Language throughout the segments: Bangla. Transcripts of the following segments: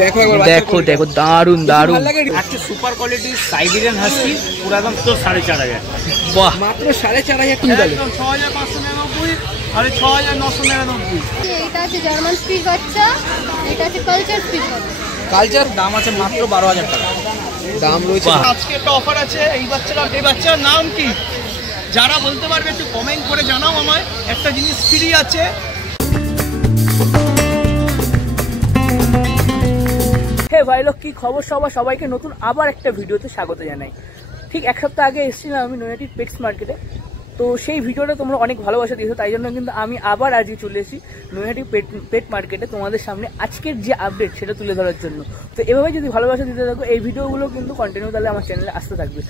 দেখো দেখো দারুন দারুন আজকে সুপার কোয়ালিটির সাইবেরিয়ান হাস্কি পুরো একদম তো 4500। বাহ মাত্র 4500 কুইন্টাল, 6599 আর 6999। এটা আছে জার্মান স্পিচ বাচ্চা, এটা আছে কালচার স্পিচ বাচ্চা। কালচার দাম আছে মাত্র 12000 টাকা দাম রয়েছে। আজকে একটা অফার আছে। এই বাচ্চার নাম কি যারা বলতে পারবে একটু কমেন্ট করে জানাও আমায়। একটা জিনিস ফ্রি আছে। হে ভাই লোক, কি খবর সবাইকে নতুন আবার একটা ভিডিওতে স্বাগত জানাই। ঠিক এক সপ্তাহ আগে এসেছিলাম আমি নৈহাটির পেটস মার্কেটে। তো সেই ভিডিওটা তোমরা অনেক ভালোবাসা দিয়েছো, তাই জন্য কিন্তু আমি আবার আজকে চলে এসেছি নৈহাটি পেট মার্কেটে তোমাদের সামনে আজকের যে আপডেট সেটা তুলে ধরার জন্য। তো এভাবে যদি ভালোবাসা দিতে থাকো এই ভিডিওগুলো কিন্তু কন্টিনিউ তাহলে আমার চ্যানেলে আসতে থাকবে।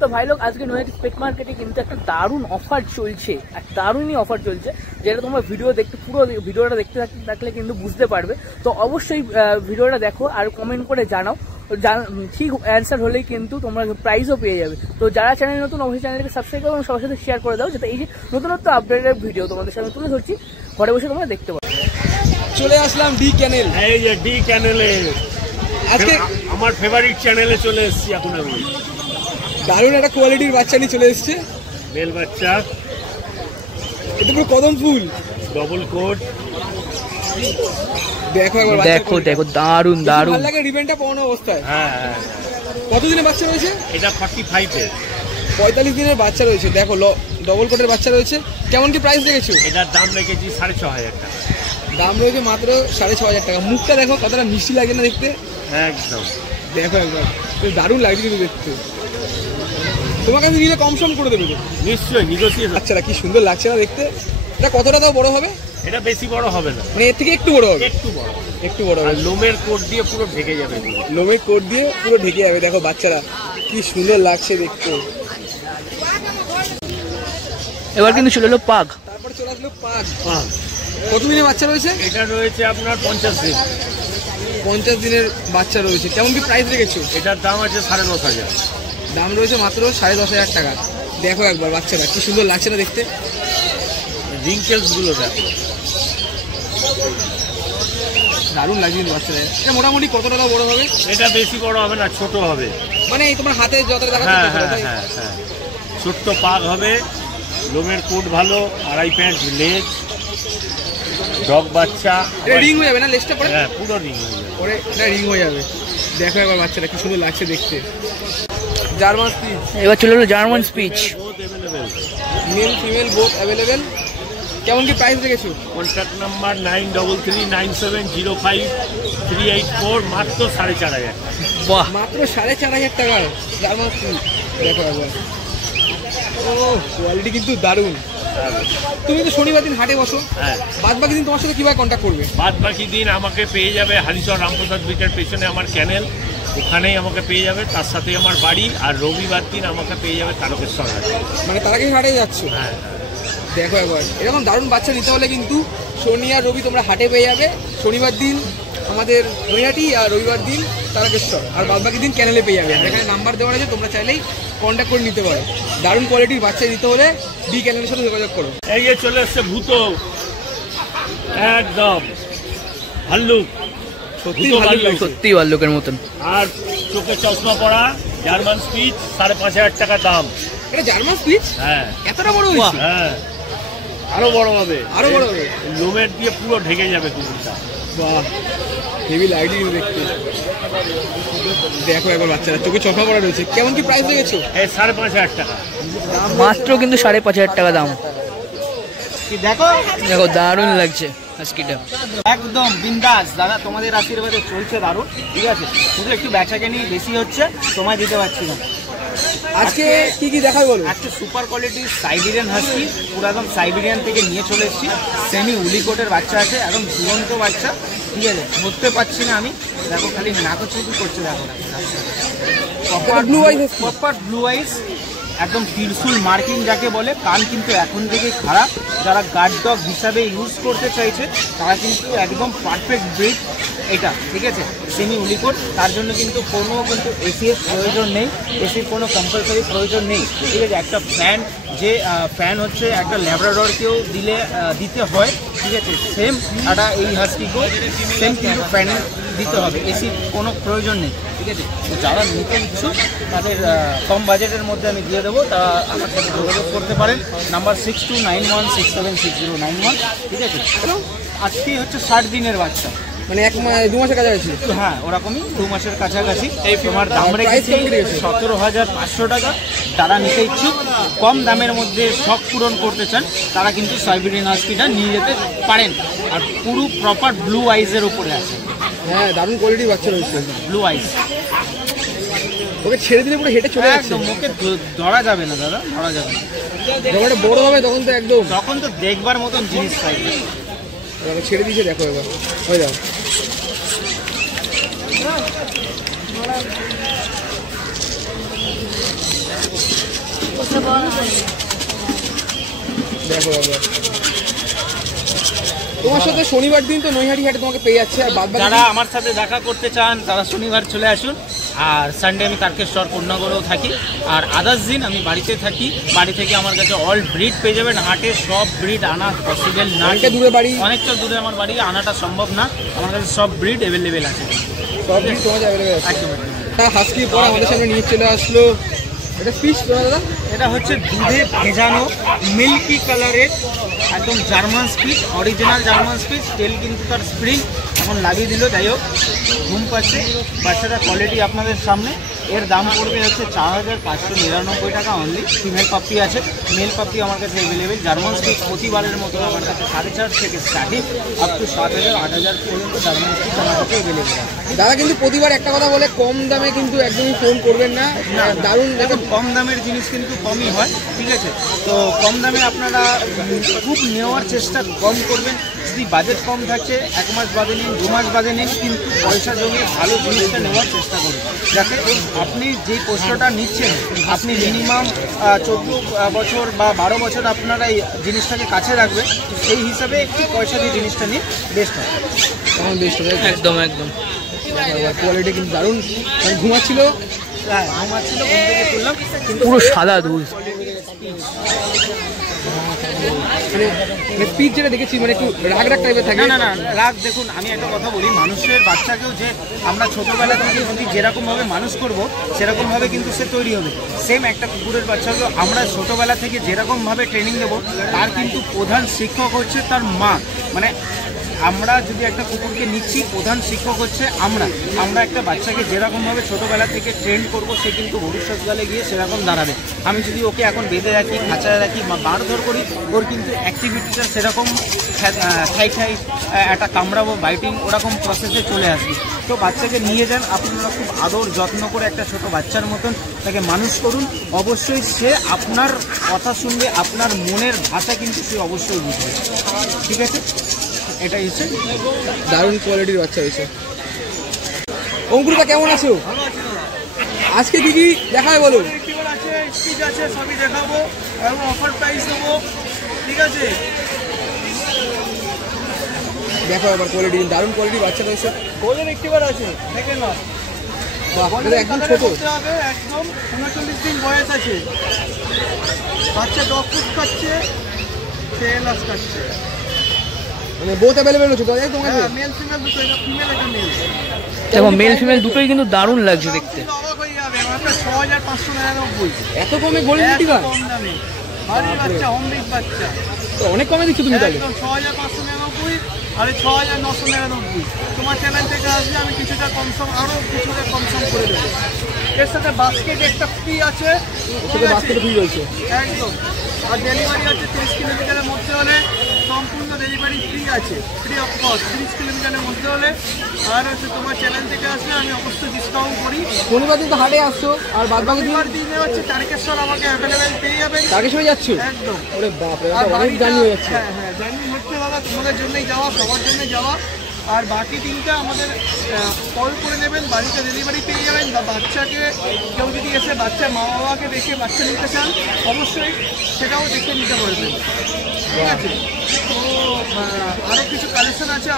তো ভাই লোক, আজকে নৈহাটি পেট মার্কেটে কিন্তু একটা দারুণ অফার চলছে, আর দারুণই অফার চলছে, যেটা তোমরা পুরো ভিডিওটা দেখতে থাকলে কিন্তু বুঝতে পারবে। তো অবশ্যই ভিডিওটা দেখো আর কমেন্ট করে জানাও। ঠিক অ্যান্সার হলেই কিন্তু তোমরা প্রাইজও পেয়ে যাবে। তো যারা চ্যানেল নতুন অবশ্যই চ্যানেলকে সাবস্ক্রাইব করো এবং সবার সাথে শেয়ার করে দাও, যাতে এই যে নতুনত্ব আপডেটের ভিডিও তোমাদের সামনে তুলে ধরছি ঘরে বসে তোমরা দেখতে পারো। চলে আসলাম ডি চ্যানেল। এই যে ডি চ্যানেলে আজকে আমার ফেভারিট চ্যানেলে চলে এসেছি। এখন আমি দারুণ একটা কোয়ালিটির বাচ্চা নিয়ে চলে এসেছে। মেল বাচ্চা, এটা পুরো কদম ফুল ডবল কোট। দেখো একবার দেখো দেখো দারুণ দারুণ। ভালো লাগে রিবেনটা পাওয়ানো অবস্থায়। হ্যাঁ, কতদিনের বাচ্চা রয়েছে? এটা 45 এর। 45 দিনের বাচ্চা রয়েছে। দেখো ডবল কোটের বাচ্চা রয়েছে। কেমন কি প্রাইস রেখেছো? এটার দাম রেখেছি 6500 টাকা। দাম রয়েছে মাত্র 6500 টাকা। মুখটা দেখো কতটা মিষ্টি লাগে না দেখতে। একদম দেখো একবার, দারুণ লাগছে কিন্তু দেখতে। তোমাকে আমি নিলে কম সম করে দেবে তো? নিশ্চয়ই নেগোসিয়েশন। আচ্ছা, কি সুন্দর লাগছে না দেখতে। এটা কতটা তাও বড় হবে? এটা বেশি বড় হবে না, মানে এর থেকে একটু বড় হবে। একটু বড় আর লোমের কোট দিয়ে পুরো ঢেকে যাবে। লোমের কোট দিয়ে পুরো ঢেকে যাবে। দেখো বাচ্চারা কি সুন্দর লাগছে দেখতে। এবার কিন্তু চলে এলো পাগ। তারপর চলে আসলো পাগ। কত দিনের বাচ্চা রয়েছে? এটা রয়েছে আপনার 50 দিন। 50 দিনের বাচ্চা রয়েছে। কেমন কি প্রাইস রেখেছো? এটার দাম আছে 10,500। দাম রয়েছে মাত্র 10,500 টাকা। দেখো একবার বাচ্চারা কি সুন্দর লাগছে না দেখতে। রিঙ্কেলস গুলো দেখো, দারুণ লাগছে কিন্তু বাচ্চারা। এটা মোটামুটি কত টাকা বড় হবে? এটা বেশি বড় হবে না, ছোট হবে। মানে এই তোমার হাতে যতটা দেখা যাচ্ছে। হ্যাঁ, ছোট্ট পাগ হবে, লোমের কোট ভালো, 2.5 প্যান্ট লেজ, ডগ বাচ্চা। এটা রিং হয়ে যাবে না লেজটা পরে? হ্যাঁ, পুরো রিং হয়ে যাবে। পরে এটা রিং হয়ে যাবে। দেখো একবার বাচ্চারা কি সুন্দর লাগছে দেখতে। German speech. এবার চলে এলো German speech. Male female both available. কেমন কি প্রাইস রেখেছো? Contact number 9339705384। মাত্র 4500। বাহ, মাত্র 4500 টাকা জার্মান স্পিচ। দেখো একবার, ও কোয়ালিটি কিন্তু দারুণ। তুমি তো শনিবার দিন হাটে বসো। হ্যাঁ, বাদ বাকি দিন তোমার সাথে কিভাবে কন্ট্যাক্ট করবে? বাদ বাকি দিন আমাকে পেয়ে যাবে হালিশহর রামপ্রসাদ ব্রিজের পেছনে আমার চ্যানেল, ওখানেই আমাকে পেয়ে যাবে। তার সাথে আমার বাড়ি। আর রবিবার দিন আমাকে পেয়ে যাবে তারকেশ্বর হাটে। মানে তারাকেই হাটে যাচ্ছ? হ্যাঁ। দেখো একবার, এরকম দারুণ বাচ্চা নিতে হলে কিন্তু শনি আর রবি তোমরা হাটে পেয়ে যাবে। শনিবার দিন আমাদের নৈহাটি আর রবিবার দিন তারকেশ্বর, আর বাদ বাকি দিন চ্যানেলে পেয়ে যাবে। এখানে নাম্বার দেওয়া আছে, তোমরা চাইলেই কন্ট্যাক্ট করে নিতে পারো। দারুণ কোয়ালিটির বাচ্চা নিতে হলে ডি চ্যানেলের সাথে যোগাযোগ করো। এই যে চলে এসছে ভূত, একদম ভাল্লুক, সত্যি ভাল্লুকের মতন। আর চোখে চশমা পরা, জার্মান স্পিচ, 5500 টাকা দাম। এটা জার্মান স্পিচ? হ্যাঁ। এতটা বড় হয়েছে? হ্যাঁ, আরো বড় হবে, আরো বড় হবে। লোমের দিয়ে পুরো ঢেকে যাবে কুকুরটা। বাহ, হেভি লাগছে কিন্তু দেখতে। দেখো একবার বাচ্চারা চোখে চশমা পরা রয়েছে। কেমন কি প্রাইস রেখেছো? এই 5500 টাকা মাত্র, কিন্তু 5500 টাকা দাম। দেখো দেখো দারুণ লাগছে হাস্কিটা, একদম বিন্দাস। দাদা তোমাদের আশীর্বাদে চলছে দারুণ, ঠিক আছে। শুধু একটু বেচাকেনি বেশি হচ্ছে, সময় দিতে পারছি না। আজকে কি কি দেখাই বলো? আজকে সুপার কোয়ালিটির সাইবেরিয়ান হাস্কি, পুরো একদম সাইবেরিয়ান থেকে নিয়ে চলে এসেছি। সেমি উলিকোটের বাচ্চা আছে, একদম দুরন্ত বাচ্চা, ঠিক আছে। ধরতে পারছি না আমি, দেখো খালি নাকচুকি করছে। দেখো প্রপার ব্লু আইস, একদম ত্রিশুল মার্কিং যাকে বলে। কান কিন্তু এখন থেকে খারাপ। যারা গার্ড ডগ হিসাবে ইউজ করতে চাইছে তারা কিন্তু একদম পারফেক্ট ব্রিড এটা, ঠিক আছে। সেমি উলিকোট, তার জন্য কিন্তু এসির প্রয়োজন নেই, এসির কোনো কম্পালসারি প্রয়োজন নেই, ঠিক আছে। একটা ফ্যান হচ্ছে একটা ল্যাব্রাডরকেও দিতে হয়, ঠিক আছে। সেম একটা এই হাস্কিকেও সেম কিন্তু ফ্যানের দিতে হবে, এসির কোনো প্রয়োজন নেই, ঠিক আছে। তো যারা নিতে ইচ্ছুক তাদের কম বাজেটের মধ্যে আমি দিয়ে দেবো, তারা আমার সাথে যোগাযোগ করতে পারেন। নাম্বার 6291676091, ঠিক আছে। আজকেই হচ্ছে 60 দিনের বাচ্চা, মানে 2 মাসের কাছাকাছি। হ্যাঁ ওরকমই 2 মাসের কাছাকাছি। এই তোমার দাম রেখেছি 17,500 টাকা। যারা নিতে ইচ্ছুক, কম দামের মধ্যে শখ পূরণ করতে চান, তারা কিন্তু সাইবেরিয়ান হাস্কিটা নিয়ে যেতে পারেন। আর পুরো প্রপার ব্লু আইজের উপরে আছে। হ্যাঁ, দারুণ কোয়ালিটির বাচ্চা রয়েছে। ব্লু আইজ ওকে ছেড়ে দিলে পুরো হেঁটে চলে যাচ্ছে। একদম ওকে ধরা যাবে না দাদা, ধরা যাবে না। যখন এটা বড় হবে তখন তো একদম, তখন তো দেখবার মতন জিনিস থাকবে। ছেড়ে দিয়েছে, দেখো এবার হয়ে যাও। দেখো এবার তোমার সাথে শনিবার দিন তো নৈহাটি হাটে তোমাকে পেয়ে যাচ্ছে। আর বাদ বাকি যারা আমার সাথে দেখা করতে চান তারা শনিবার চলে আসুন। আর সানডে আমি তারকেশ্বর পূর্ণগরেও থাকি। আর আদার্স দিন আমি বাড়িতে থাকি। বাড়ি থেকে আমার কাছে অল ব্রিড পেয়ে যাবেন। হাটে সব ব্রিড আনা পসিবল না, অনেকটা দূরে বাড়ি, অনেকটা দূরে আমার বাড়ি, আনাটা সম্ভব না। আমার কাছে সব ব্রিড অ্যাভেলেবেল আছে, সব ব্রিড তোমার অ্যাভেলেবেল আছে। একদম। হাস্কির পরে আমাদের সামনে নিয়ে চলে আসলো এটা পিস তোমার দাদা। এটা হচ্ছে দুধে ভেজানো মিল্কি কালারের একদম German speech, original German speech. তেল কিন্তু তার স্প্রিং এখন লাগিয়ে দিল, যাই হোক ঘুম পাচ্ছে। বাচ্চাটার কোয়ালিটি আপনাদের সামনে। এর দাম পড়বে হচ্ছে 4,599 টাকা অনলি। ফিমেল পাপ্পি আছে, মেল পাপ্পি আমার কাছে অ্যাভেলেবেল। জার্মান স্পিচ প্রতিবারের মতো আমার কাছে 4.5 থেকে স্টার্টিং আপ টু 7,000 8,000 পর্যন্ত জার্মান স্পিচ আমার কাছে অ্যাভেলেবেল আছে। দাদা কিন্তু প্রতিবার একটা কথা বলে, কম দামে কিন্তু একদমই ফোন করবেন না। দারুণ দেখুন, কম দামের জিনিস কিন্তু কমই হয়, ঠিক আছে। তো কম দামে আপনারা খুব নেওয়ার চেষ্টা কম করবেন। যদি বাজেট কম থাকে 1 মাস বাদে নিন, 2 মাস বাদে নিন, কিন্তু পয়সা জমিয়ে ভালো জিনিসটা নেওয়ার চেষ্টা করুন, যাতে আপনি যেই পোস্টটা নিচ্ছেন আপনি মিনিমাম 14 বছর বা 12 বছর আপনারা এই জিনিসটাকে কাছে রাখবে। সেই হিসাবে একটু পয়সা দিয়ে জিনিসটা নিন, বেস্ট হয়। তখন বেস্ট হবে। একদম একদম। কোয়ালিটি কিন্তু দারুণ। ঘুমাচ্ছিল, হ্যাঁ আমার ছিল, ঘুম থেকে তুললাম, কিন্তু পুরো সাদা দুধ। মানে স্পিড যেটা দেখেছি মানে একটু রাগ রাগ টাইপের থাকে। না না না রাগ, দেখুন আমি একটা কথা বলি, মানুষের বাচ্চাকেও যে আমরা ছোটোবেলা থেকে যদি যেরকমভাবে মানুষ করব সেরকমভাবে কিন্তু সে তৈরি হবে। সেম একটা কুকুরের বাচ্চাকেও আমরা ছোটোবেলা থেকে যেরকমভাবে ট্রেনিং দেবো, তার কিন্তু প্রধান শিক্ষক হচ্ছে তার মা। মানে আমরা যদি একটা কুকুরকে নিচ্ছি, প্রধান শিক্ষক হচ্ছে আমরা একটা বাচ্চাকে যেরকমভাবে ছোটোবেলা থেকে ট্রেন করব, সে কিন্তু ভবিষ্যৎকালে গিয়ে সেরকম দাঁড়াবে। আমি যদি ওকে এখন বেঁধে রাখি, খাঁচায় রাখি বা মারধর করি, ওর কিন্তু অ্যাক্টিভিটিটা সেরকম ঠাই একটা কামড়াবো, বাইটিং ওরকম প্রসেসে চলে আসবে। তো বাচ্চাকে নিয়ে যান, আপনারা খুব আদর যত্ন করে একটা ছোট বাচ্চার মতন তাকে মানুষ করুন। অবশ্যই সে আপনার কথা শুনবে, আপনার মনের ভাষা কিন্তু সে অবশ্যই বুঝবে, ঠিক আছে। এটাই হচ্ছে দারুণ কোয়ালিটির বাচ্চা হয়েছে। অঙ্কুরদা কেমন আছো? আজকে কি কি দেখায় বলো? আছে, সবই দেখাবো এবং অফার প্রাইস দেবো, ঠিক আছে। দেখো আবার কোয়ালিটি, দারুণ কোয়ালিটির বাচ্চা রয়েছে। গোল্ডেন রিট্রিভার আছে, দেখেন না, একদম ছোট, একদম 39 দিন বয়স আছে। বাচ্চা ডগ ফুড খাচ্ছে, তেলাস খাচ্ছে, মানে বোথ অ্যাভেলেবেল হচ্ছে তো তোমার কাছে? মেল ফিমেল দুটো, এটা ফিমেল এটা মেল। দেখো মেল ফিমেল দুটোই কিন্তু দারুণ লাগছে দেখতে। অবাক হয়ে যাবে, মাত্র 6,599। এত কমে গোল্ডেন রিট্রিভার? কম দামে ভারী বাচ্চা, হোমমেড বাচ্চা, তো অনেক কমে দিচ্ছি তুমি তাহলে। 6,599 আর 6,999। তোমার চ্যানেল থেকে আসলে আমি কিছুটা কমসম, আরও কিছুটা কমসম করে দেবো। এর সাথে বাস্কেট একটা ফ্রি আছে, সেটা বাস্কেটে ফ্রি রয়েছে একদম। আর ডেলিভারি আছে 30 কিলোমিটারের মধ্যে হলে, সম্পূর্ণ ডেলিভারি ফ্রি আছে, ফ্রি অফ কস্ট 30 কিলোমিটারের মধ্যে হলে। আর হচ্ছে তোমার চ্যানেল থেকে আসলে আমি অবশ্যই ডিসকাউন্ট করি। শনিবার দিন তো হাটে আসছো, আর বাদ বাকি দিন দিনে হচ্ছে তারকেশ্বর আমাকে অ্যাভেলেবেল পেয়ে যাবেন। তারকেশ্বরে যাচ্ছ? একদম। ওরে বাপরে, আর অনেক জার্নি হয়ে যাচ্ছে। হ্যাঁ হ্যাঁ, জার্নি হচ্ছে দাদা, তোমাদের জন্যই যাওয়া, সবার জন্যই যাওয়া। আর বাকি দিনটা আমাদের কল করে নেবেন, বাড়িতে ডেলিভারি পেয়ে যাবেন। বা বাচ্চাকে কেউ যদি এসে বাচ্চার মা বাবাকে দেখে বাচ্চা নিতে চান, অবশ্যই সেটাও দেখে নিতে পারবেন, ঠিক আছে। তো আরও কিছু কালেকশন আছে,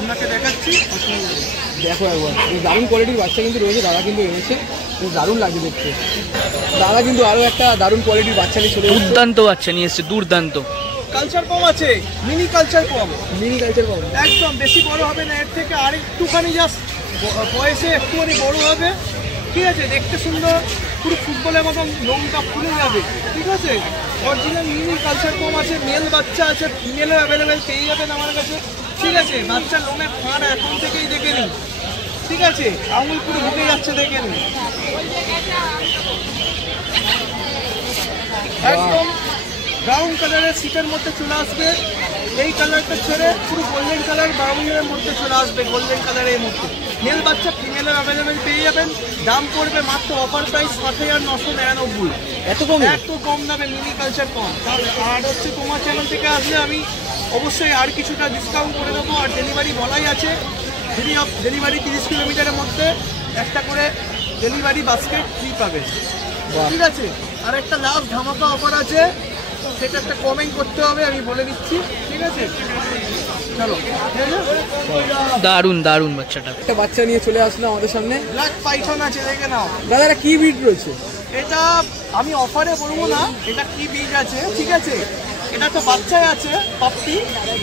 আপনাকে দেখাচ্ছি। দেখো একবার দারুণ কোয়ালিটির বাচ্চা কিন্তু রয়েছে, দাদা কিন্তু এনেছে, দারুণ লাগছে দেখতে। দাদা কিন্তু আরও একটা দারুণ কোয়ালিটির বাচ্চা নিয়ে চলে এসেছে। দুর্দান্ত বাচ্চা নিয়ে এসছে, দুর্দান্ত। কালচার কম আছে, মিনি কালচার কম, মিনি কালচার কম, একদম বেশি বড় হবে না, এর থেকে আর একটুখানি জাস্ট বয়সে একটুখানি বড় হবে, ঠিক আছে, দেখতে সুন্দর, পুরো ফুটবলের মতন লোমটা খুলে যাবে, ঠিক আছে। অরিজিনাল মিনি কালচার কম আছে, মেল বাচ্চা আছে, ফিমেলও অ্যাভেলেবেল পেয়ে যাবেন আমার কাছে, ঠিক আছে। বাচ্চার লোমের ফাঁড় এখন থেকেই দেখে নিন, ঠিক আছে, আঙুল পুরো ঢুকে যাচ্ছে দেখে নিন, একদম ব্রাউন কালারের সিটের মধ্যে চলে আসবে। এই কালারটা ছেড়ে পুরো গোল্ডেন কালার ব্রাউনের মধ্যে চলে আসবে, গোল্ডেন কালারের মধ্যে। মেল বাচ্চা ফিমেলের অ্যাভেলেবেল পেয়ে যাবেন। দাম পড়বে মাত্র অফার প্রাইস ৭,৯৯৯। এত কম? এত কম দামে মিনি কালচার কম। আর হচ্ছে তোমার চ্যানেল থেকে আসলে আমি অবশ্যই আর কিছুটা ডিসকাউন্ট করে দেবো। আর ডেলিভারি বলাই আছে, ফ্রি অফ ডেলিভারি 30 কিলোমিটারের মধ্যে একটা করে ডেলিভারি বাস্কেট ফ্রি পাবে, ঠিক আছে। আর একটা লাস্ট ধামাকা অফার আছে, সেটা একটা কমেন্ট করতে হবে, আমি বলে দিচ্ছি, ঠিক আছে। চলো, দারুন দারুন বাচ্চাটা। একটা বাচ্চা নিয়ে চলে আসলো আমাদের সামনে, ব্ল্যাক পাইথন আছে, দেখে নাও দাদা। এটা কি ব্রিড রয়েছে? এটা আমি অফারে বলবো না এটা কি ব্রিড আছে, ঠিক আছে। এটা তো বাচ্চাই আছে, পাপ্পি।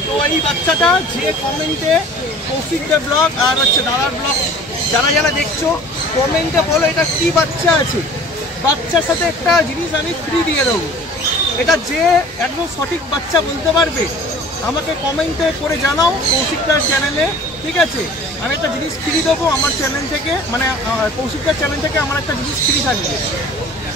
তো এই বাচ্চাটা যে কমেন্টে কৌশিক দেব ব্লগ আর হচ্ছে দাদার ব্লগ যারা যারা দেখছো, কমেন্টে বলো এটা কি বাচ্চা আছে। বাচ্চার সাথে একটা জিনিস আমি ফ্রি দিয়ে দেবো। এটা যে একদম সঠিক বাচ্চা বলতে পারবে আমাকে কমেন্টে করে জানাও কৌশিকদার চ্যানেলে, ঠিক আছে। আমি একটা জিনিস ফ্রি দেবো আমার চ্যানেল থেকে, মানে কৌশিকদার চ্যানেল থেকে আমার একটা জিনিস ফ্রি থাকবে।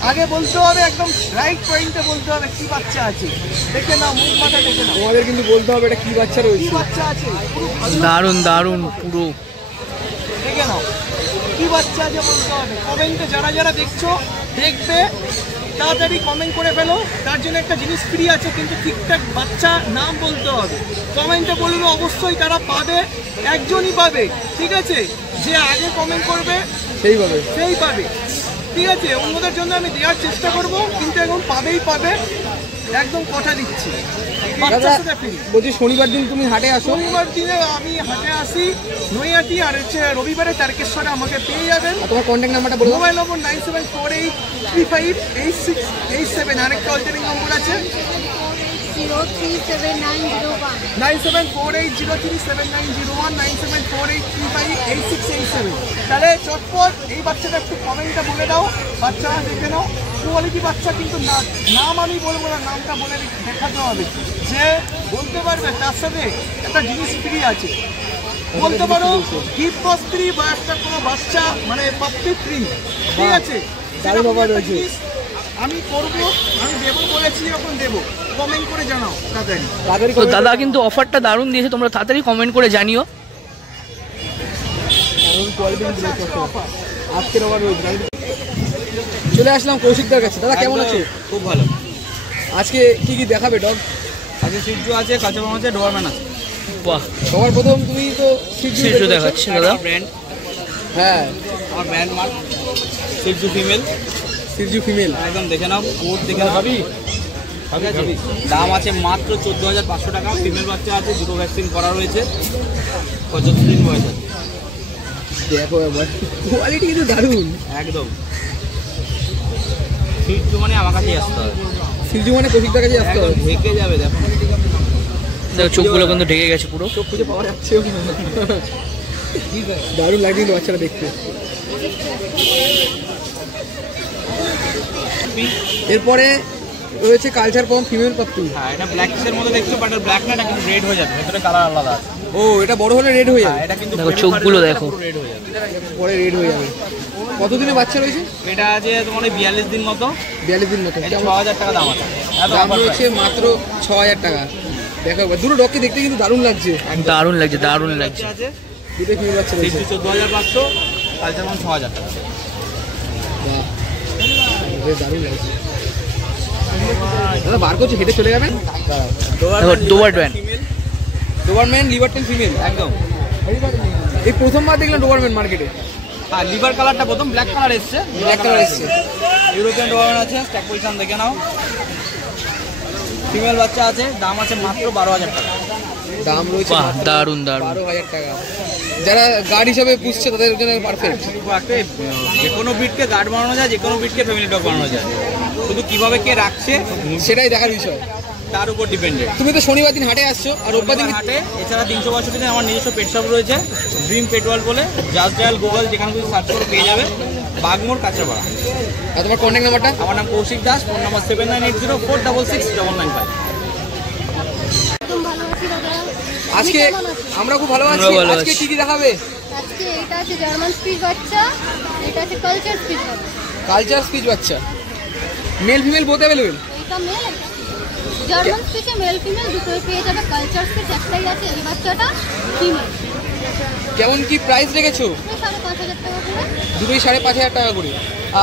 আগে বলতে হবে, একদম রাইট পয়েন্টে বলতে হবে কি বাচ্চা আছে, দেখে নাও, মুখ মাথা দেখে নাও। তোমাদের কিন্তু বলতে হবে এটা কি বাচ্চা রয়েছে, কি বাচ্চা আছে, দারুন দারুন পুরো দেখে নাও কি বাচ্চা আছে বলতে হবে। কমেন্টে যারা যারা দেখছো দেখবে, তাড়াতাড়ি কমেন্ট করে ফেলো। তার জন্য একটা জিনিস ফ্রি আছে, কিন্তু ঠিকঠাক বাচ্চা নাম বলতে হবে। কমেন্টে বলবে অবশ্যই তারা পাবে, একজনই পাবে, ঠিক আছে। যে আগে কমেন্ট করবে সেই পাবে, ঠিক আছে। অন্যদের জন্য আমি দেওয়ার চেষ্টা করব, কিন্তু এখন পাবেই পাবে, একদম কথা দিচ্ছি। বলছি শনিবার দিন তুমি হাটে আসো? শনিবার দিনে আমি হাটে আসি নৈহাটি, আর হচ্ছে রবিবারে তারকেশ্বরে আমাকে পেয়ে যাবেন। তোমার কন্ট্যাক্ট নাম্বারটা বলো। মোবাইল নম্বর 9748358587। আরেকটা অল্টারনেটিভ নম্বর আছে 9748037901, 9748358687। তাহলে চটপট এই বাচ্চাটা একটু কমেন্টটা বলে দাও, বাচ্চা দেখে নাও, কোয়ালিটি বাচ্চা। কিন্তু নাম আমি বলবো না, নামটা বলে দেখাতে হবে। যে বলতে পারবে তার সাথে একটা জিনিস ফ্রি আছে, বলতে পারো গিফট বক্স ফ্রি বা একটা কোনো বাচ্চা মানে পাপ্পি ফ্রি, ঠিক আছে। আমি করবো, আমি দেবো বলেছি, যখন দেবো কমেন্ট করে জানাও তাড়াতাড়ি। তো দাদা কিন্তু অফারটা দারুণ দিয়েছে, তোমরা তাড়াতাড়ি কমেন্ট করে জানিও। আজকের আবার চলে আসলাম কৌশিকদার কাছে। দাদা কেমন আছে? খুব ভালো। আজকে কি কি দেখাবে ডগ? আজকে সিজু আছে, কাঁচামাম আছে, ডোয়ারম্যান আছে। বাহ, সবার প্রথম তুমি তো সিজু দেখাচ্ছি দাদা। ব্র্যান্ড, হ্যাঁ আমার ব্র্যান্ড মার্ক সিজু ফিমেল, একদম দেখে নাও, কোট দেখে নাও। ঠিক আছে, দাম আছে মাত্র 14,500 টাকা। ফিমেল বাচ্চা আছে, দুটো ভ্যাকসিন করা রয়েছে, 75 দিন বয়স আছে। দেখো কোয়ালিটি কিন্তু দারুণ, একদম। সিজু মানে আমার কাছেই আসতে হবে, সিজু মানে কৌশিকদার কাছে আসতে হবে, ঢেকে যাবে। দেখো দেখো চোখগুলো কিন্তু ঢেকে গেছে পুরো, চোখ খুঁজে পাওয়া যাচ্ছে। দারুণ লাগছে কিন্তু বাচ্চাটা দেখতে। এরপরে রয়েছে কালচার কম ফিমেল পাপ্পি। হ্যাঁ, এটা ব্ল্যাকিশের মধ্যে দেখছো, বাট ব্ল্যাক না, এটা কিন্তু রেড হয়ে যাবে, ভেতরে কালার আলাদা আছে। ও এটা বড় হলে রেড হয়ে যাবে? এটা কিন্তু দেখো চোখগুলো দেখো, রেড হয়ে যাবে, পরে রেড হয়ে যাবে। কতদিনে বাচ্চা রয়েছে? এটা আছে তোমার 42 দিন মতো। 42 দিন মতো। 6,000 টাকা দাম আছে। দাম রয়েছে মাত্র 6,000 টাকা। দেখো দুটো ডগকে দেখতে কিন্তু দারুণ লাগছে, দারুণ লাগছে, দারুণ লাগছে। আছে দুটো ফিমেল বাচ্চা রয়েছে। 14,500, কালচার মান 6,000 টাকা। বেশ দারুণ লাগছে। দাদা বার করছে, হেঁটে চলে যাবেন। ডোবারম্যান লিভারটেন ফিমেল, একদম। এই প্রথমবার দেখলাম ডোবারম্যান মার্কেটে। হ্যাঁ, লিভার কালারটা প্রথম, ব্ল্যাক কালার এসছে, ব্ল্যাক কালার এসছে। ইউরোপিয়ান ডোবারম্যান আছে, স্ট্যাক পজিশন দেখে নাও। ফিমেল বাচ্চা আছে, দাম আছে মাত্র 12,000 টাকা। দাম রয়েছে বাহ, দারুণ দারুণ। 12,000 টাকা। যারা গার্ড হিসাবে পুষছে তাদের জন্য পারফেক্ট। যে কোনো ব্রিডকে গার্ড বানানো যায়, যে কোনো ব্রিডকে ফ্যামিলি ডগ বানানো যায়, শুধু কিভাবে কে রাখছে সেটাই দেখার বিষয়। তার উপর ডিপেন্ডেড। তুমি তো শনিবার দিন হাটে আসছো আর রোববার দিন হাটে, এছাড়া 362 দিনে আমার নিজস্ব পেট শপ রয়েছে, ড্রিম পেট ওয়ার্ল্ড বলে। জাস্ট ডায়াল গুগল যেখানে তুমি সার্চ করে পেয়ে যাবে, বাগমোড় কাঁচরাপাড়া। আর তোমার কন্ট্যাক্ট নাম্বারটা? আমার নাম কৌশিক দাস, ফোন নাম্বার 7980466995। একদম ভালো আছি দাদা। আজকে আপনি কেমন আছেন? আমরা খুব ভালো আছি। আজকে কি কি দেখাবে? আজকে এটা আছে জার্মান স্পিচ বাচ্চা, এটা আছে কালচার স্পিচ বাচ্চা। কালচার স্পিচ বাচ্চা, মেল ফিমেল বোথ অ্যাভেলেবেল? এটা মেল, জার্মান স্পিচে মেল ফিমেল দুটোই পেয়ে যাবে। কালচার স্পিচ একটাই আছে, এই বাচ্চাটা ফিমেল। কেমন কি প্রাইস রেখেছো? 5,500 টাকা করে। দুটোই 5,500 টাকা করে।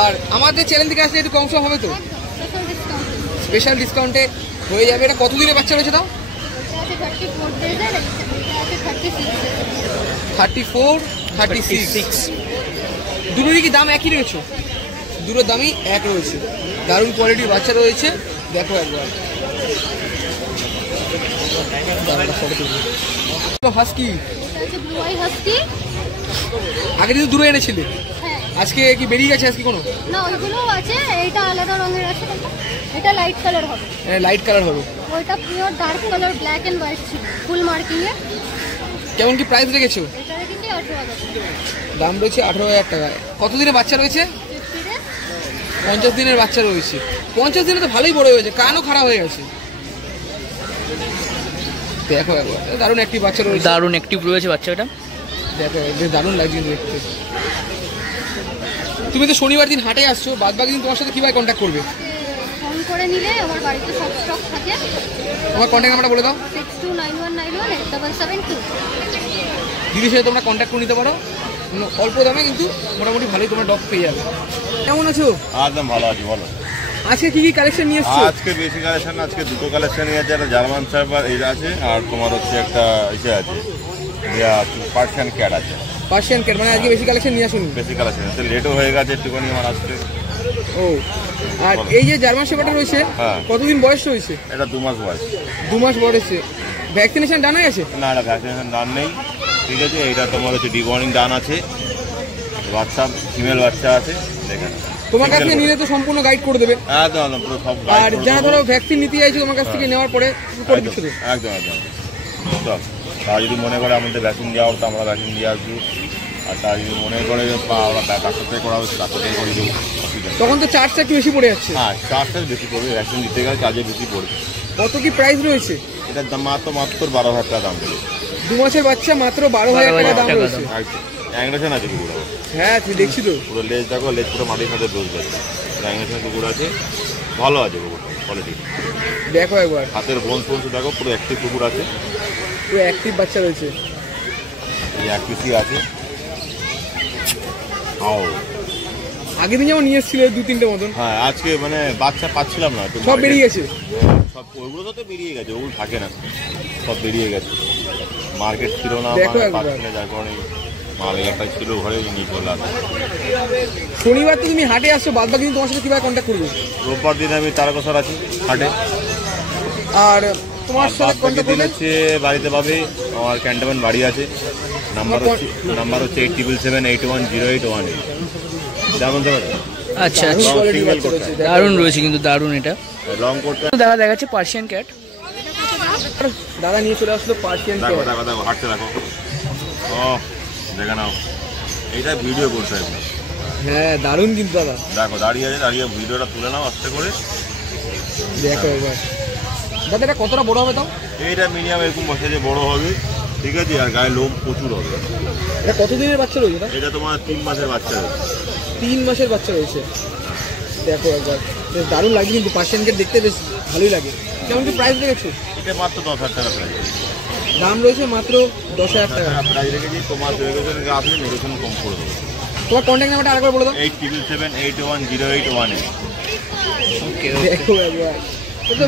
আর আমাদের চ্যানেল থেকে আসলে একটু কম সম হবে তো? Special discount. স্পেশাল ডিসকাউন্টে হয়ে যাবে। এটা কতদিনের বাচ্চা রয়েছে তাও? এটা আছে 34 ডেজের, এটা আছে 36 ডেজের। 34, 36। দুটোরই কি দাম একই রেখেছো? দুটোর দামই এক রয়েছে। দারুণ কোয়ালিটির বাচ্চা রয়েছে, দেখো একবার। হাস্কি, এটা আছে ব্লু আই হাস্কি। আগে কিন্তু দূরে এনেছিলে, হ্যাঁ, আজকে কি বেরিয়ে গেছে আজকে কোনো? না ওইগুলোও আছে, এইটা আলাদা রঙের আছে, এটা লাইট কালার হবে। লাইট কালার হবে। ওইটা pure dark colour black and white ছিল, ফুল মার্কিং এ। কেমন কি প্রাইস রেখেছো? এটা রেখেছি 18,000 দাম রয়েছে 18,000 টাকা। কতদিনের বাচ্চা রয়েছে? 50 ডেজ। 50 দিনের বাচ্চা রয়েছে। 50 দিনে তো ভালোই বড় হয়েছে, কানও খারাপ হয়ে গেছে। দেখো একবার, দারুণ একটি বাচ্চা রয়েছে। দারুণ অ্যাক্টিভ রয়েছে বাচ্চাটা, দেখো বেশ দারুণ লাগছে কিন্তু দেখতে। তুমি তো শনিবার দিন হাটে আসছো, বাদ বাকি দিন তোমার সাথে কিভাবে কন্ট্যাক্ট করবে? ফোন করে নিলে আমার বাড়িতে সব স্টক থাকে। তোমার কন্ট্যাক্ট নাম্বারটা বলে দাও। 6291918772। দিদির সাথে তোমরা কন্ট্যাক্ট করে নিতে পারো, অল্প দামে কিন্তু মোটামুটি ভালোই তোমরা ডগ পেয়ে যাবে। কেমন আছো? একদম ভালো আছি, বলো। আজকে কি কি কালেকশন নিয়ে এসছো? আজকে বেশি কালেকশন, আজকে দুটো কালেকশন আছে, একটা জার্মান শার্পার এটা আছে, আর তোমার হচ্ছে একটা ইসে আছে, পার্সিয়ান ক্যাট আছে। পার্সিয়ান ক্যাট, মানে আজকে বেশি কালেকশন নিয়ে আসুন। বেশি কালেকশন আছে, লেটও হয়ে গেছে একটুখানি আমার আসতে। ও, আর এই যে জার্মান শেপার্ডটা রয়েছে, হ্যাঁ। কতদিন বয়স রয়েছে? এটা 2 মাস বয়স। 2 মাস বয়সে। ভ্যাকসিনেশন ডান হয়ে গেছে? না, এটা ভ্যাকসিনেশন ডান নেই, ঠিক আছে। এটা তোমার হচ্ছে ডিবর্নিং ডান আছে, বাচ্চা ফিমেল বাচ্চা আছে, দেখেন। তোমার কাছ থেকে নিলে তো সম্পূর্ণ গাইড করে দেবে। একদম একদম পুরো সব আর যারা ধরো ভ্যাকসিন নিতে চাইছে তোমার কাছ থেকে নেওয়ার পরে করে দিচ্ছে তো? একদম একদম সব। তারা যদি মনে করে আমাদের ভ্যাকসিন দেওয়া তো আমরা ভ্যাকসিন দিয়ে আসবো, আর তারা যদি মনে করে বা আমরা ডাক্তার থেকে করা হচ্ছে ডাক্তার থেকে করে দেবো, অসুবিধা নেই। তখন তো চার্জটা একটু বেশি পড়ে যাচ্ছে। হ্যাঁ, চার্জটা বেশি পড়বে, ভ্যাকসিন দিতে গেলে চার্জে বেশি পড়বে। কত কি প্রাইস রয়েছে? এটার দাম মাত্র 12,000 টাকা দাম দেবে। 2 মাসের বাচ্চা মাত্র 12,000 টাকা দাম রয়েছে। একদম অ্যাংরেশন আছে কুকুর, হ্যাঁ তুই দেখছি তো। পুরো লেজ দেখো, লেজ পুরো মাটির সাথে ডোজ যাচ্ছে। অ্যাংরেশন কুকুর আছে, ভালো আছে কুকুর কোয়ালিটি। দেখো একবার, হাতের বোন ফোন দেখো, পুরো অ্যাক্টিভ কুকুর আছে, পুরো অ্যাক্টিভ বাচ্চা রয়েছে। এই অ্যাক্টিভি আছে। ও আগের দিন যেমন নিয়ে এসেছিল 2-3টে মতন, হ্যাঁ, আজকে মানে বাচ্চা পাচ্ছিলাম না, একটু সব বেরিয়ে গেছে। সব ওইগুলো তো বেরিয়ে গেছে, ওগুলো থাকে না, সব বেরিয়ে গেছে। মার্কেট ছিল না, দেখো একবার। পাচ্ছিল, যার কারণে মাল একটা ছিল ঘরে নিয়ে চলে আসে। শনিবার তো তুমি হাটে আসছো, বাদ বাকি দিন তোমার সাথে কিভাবে কন্ট্যাক্ট করবে? রোববার দিন আমি তারকেশ্বর আছি হাটে। আর তোমার আর সাথে বাদ বাকি কন্ট্যাক্ট দিন করলে হচ্ছে বাড়িতে পাবে, আমার ক্যান্টনমেন্ট বাড়ি আছে। নাম্বার হচ্ছে 8778108118। যেমন আচ্ছা দারুণ আচ্ছা, কোয়ালিটির বাচ্চা রয়েছে। দারুণ রয়েছে কিন্তু, দারুণ। এটা লং করতে দেখাচ্ছে পার্সিয়ান ক্যাট। দাদা নিয়ে চলে আসলো পার্সিয়ান দেখো ক্যাট। দেখো দেখো, হাঁটতে দেখো। ও দেখে নাও, এইটা ভিডিও করতে হবে। হ্যাঁ দারুণ কিন্তু দাদা, দেখো দাঁড়িয়ে আছে, দাঁড়িয়ে ভিডিওটা তুলে নাও আস্তে করে। দেখো এবার দাদা এটা কতটা বড় হবে তাও? এইটা মিনিমাম এরকম বসে যে বড় হবে, ঠিক আছে, আর গায়ে লোম প্রচুর হবে। এটা কতদিনের বাচ্চা রয়েছে? এটা তোমার 3 মাসের বাচ্চা রয়েছে। 3 মাসের বাচ্চা রয়েছে। দেখো একবার, বেশ দারুণ লাগে কিন্তু, পার্সিয়ান ক্যাট দেখতে বেশ ভালোই লাগে। কেমন কি প্রাইস রেখেছো? এটা মাত্র 10,000 টাকা প্রাইস। দাম রয়েছে মাত্র 10,000 টাকা। প্রাইস রেখেছি, তোমার রেগুলেশন আসলে নেগোশিয়েশন কম করে দেবো। তোমার কন্ট্যাক্ট নাম্বারটা আরেকবার বলে দাও। 8778108118। দেখো একবার,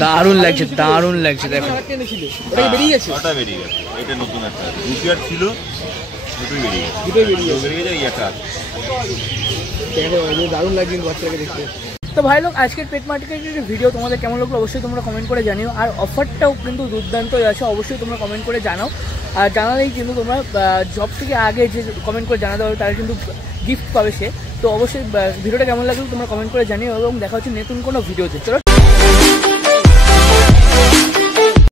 দারুণ লাগছে, দারুণ লাগছে। দেখো আরেকটা এনেছিল, ওটা কি বেরিয়ে গেছে? ওটা বেরিয়ে গেছে, এটা নতুন একটা দুটিয়ার ছিল, দুটোই বেরিয়ে গেছে। দুটোই বেরিয়ে গেছে। বেরিয়ে গেছে, এই একটা আছে। দেখো বেশ দারুণ লাগে কিন্তু বাচ্চাটাকে দেখতে। তো ভাই লোক, আজকের পেট মার্কেটের ভিডিও তোমাদের কেমন লাগলো অবশ্যই তোমরা কমেন্ট করে জানিও। আর অফারটাও কিন্তু দুর্দান্তই আছে, অবশ্যই তোমরা কমেন্ট করে জানাও। আর জানালেই কিন্তু তোমরা জব থেকে আগে যে কমেন্ট করে জানাতে পারবে তারা কিন্তু গিফট পাবে সে। তো অবশ্যই ভিডিওটা কেমন লাগলো তোমরা কমেন্ট করে জানিও, এবং দেখা হচ্ছে নতুন কোনো ভিডিওতে। চলো।